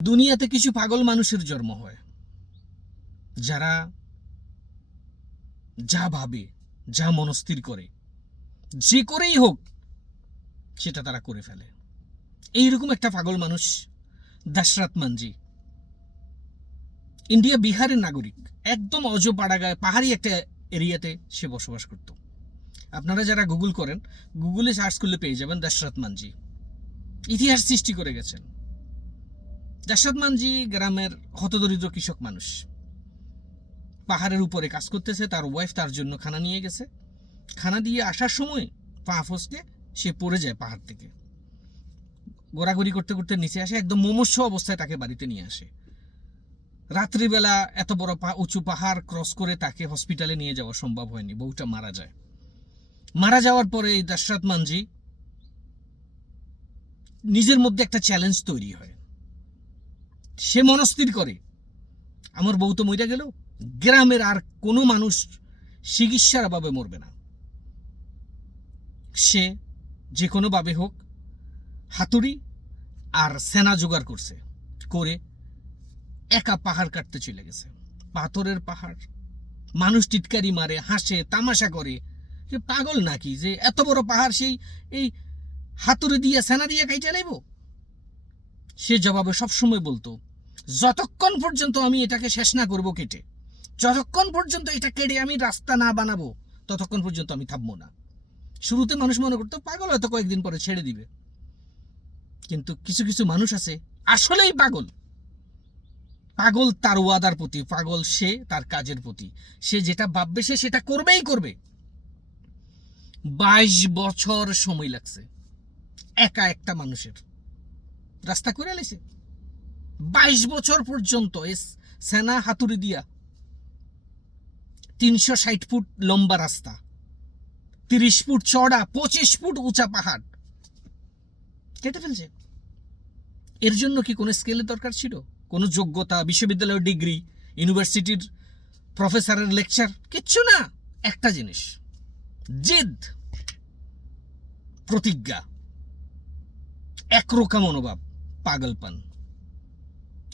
দুনিয়াতে কিছু পাগল মানুষের জন্ম হয়, যারা যা ভাবে, যা মনস্থির করে, যে করেই হোক সেটা তারা করে ফেলে। এইরকম একটা পাগল মানুষ দশরথ মানজি। ইন্ডিয়া বিহারের নাগরিক, একদম অজপাড়াগায় পাহাড়ি একটা এরিয়াতে সে বসবাস করত। আপনারা যারা গুগল করেন, গুগলে সার্চ করলে পেয়ে যাবেন দশরথ মানজি। ইতিহাস সৃষ্টি করে গেছেন। দশরথ মানজি গ্রামের হতদরিদ্র কৃষক মানুষ, পাহাড়ের উপরে কাজ করতেছে। তার ওয়াইফ তার জন্য খানা নিয়ে গেছে। খানা দিয়ে আসার সময় পা ফসকে সে পড়ে যায় পাহাড় থেকে। ঘোরাঘুরি করতে করতে নিচে আসে, একদম মুমূর্ষ অবস্থায় তাকে বাড়িতে নিয়ে আসে। রাত্রিবেলা এত বড় উঁচু পাহাড় ক্রস করে তাকে হসপিটালে নিয়ে যাওয়া সম্ভব হয়নি। বউটা মারা যায়। মারা যাওয়ার পরে এই দশরথ মানজি নিজের মধ্যে একটা চ্যালেঞ্জ তৈরি হয়। সে মনস্থির করে, আমার বউ তো মরে গেল, গ্রামের আর কোনো মানুষ চিকিৎসার অভাবে মরবে না। সে যে কোনোভাবে হোক হাতুড়ি আর সেনা জোগাড় করছে, করে একা পাহাড় কাটতে চলে গেছে। পাথরের পাহাড়, মানুষ টিটকারি মারে, হাসে, তামাশা করে। পাগল নাকি যে এত বড় পাহাড় সেই এই হাতুড়ি দিয়ে সেনা দিয়ে কাইটা নেব? সে জবাবে সবসময় বলতো, যতক্ষণ পর্যন্ত আমি এটাকে শেষ না করবো কেটে, যতক্ষণ পর্যন্ত এটা কেটে আমি রাস্তা না বানাবো, ততক্ষণ পর্যন্ত আমি থামবো না। শুরুতে মানুষ মনে করতো পাগল, হয়তো কয়েকদিন পরে ছেড়ে দিবে। কিন্তু কিছু কিছু মানুষ আছে আসলেই পাগল। পাগল তার ওয়াদার প্রতি, পাগল সে তার কাজের প্রতি। সে যেটা ভাববে সে সেটা করবেই করবে। 22 বছর সময় লাগছে একা একটা মানুষের, রাস্তা করে আলেছে। 22 বছর পর্যন্ত সেনা হাতুড়ি দিয়া 360 ফুট লম্বা রাস্তা, 30 ফুট চড়া, 25 ফুট উঁচা পাহাড় কেটে ফেলছে। এর জন্য কি কোনো স্কেলের দরকার ছিল? কোনো যোগ্যতা, বিশ্ববিদ্যালয়ের ডিগ্রি, ইউনিভার্সিটির প্রফেসরের লেকচার? কিচ্ছু না। একটা জিনিস, জিদ, প্রতিজ্ঞা, একরোখা মনোভাব, পাগলপান,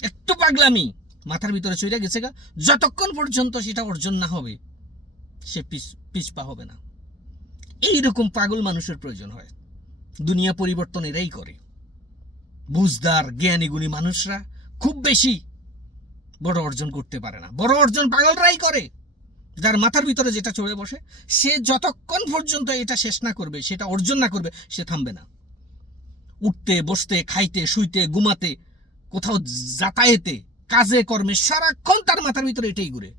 একটু পাগলামি মাথার ভিতরে চলে গেছে গা। যতক্ষণ পর্যন্ত সেটা অর্জন না হবে সে পিছপা হবে না। এইরকম পাগল মানুষের প্রয়োজন হয়। দুনিয়া পরিবর্তন এরাই করে। বুঝদার জ্ঞানী গুণী মানুষরা খুব বেশি বড় অর্জন করতে পারে না। বড় অর্জন পাগলরাই করে। যার মাথার ভিতরে যেটা চড়ে বসে, সে যতক্ষণ পর্যন্ত এটা শেষ না করবে, সেটা অর্জন না করবে, সে থামবে না। উঠতে বসতে, খাইতে শুইতে, ঘুমাতে, কোথাও যাতায়াতে, কাজে কর্মে সারাক্ষণ তার মাথার ভিতরে এটাই ঘুরে,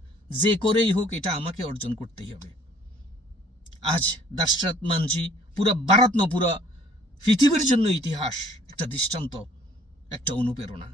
যে করেই হোক এটা আমাকে অর্জন করতেই হবে। আজ দশরথ মানজি পুরা ভারত না পুরা পৃথিবীর জন্য ইতিহাস, একটা দৃষ্টান্ত, একটা অনুপ্রেরণা।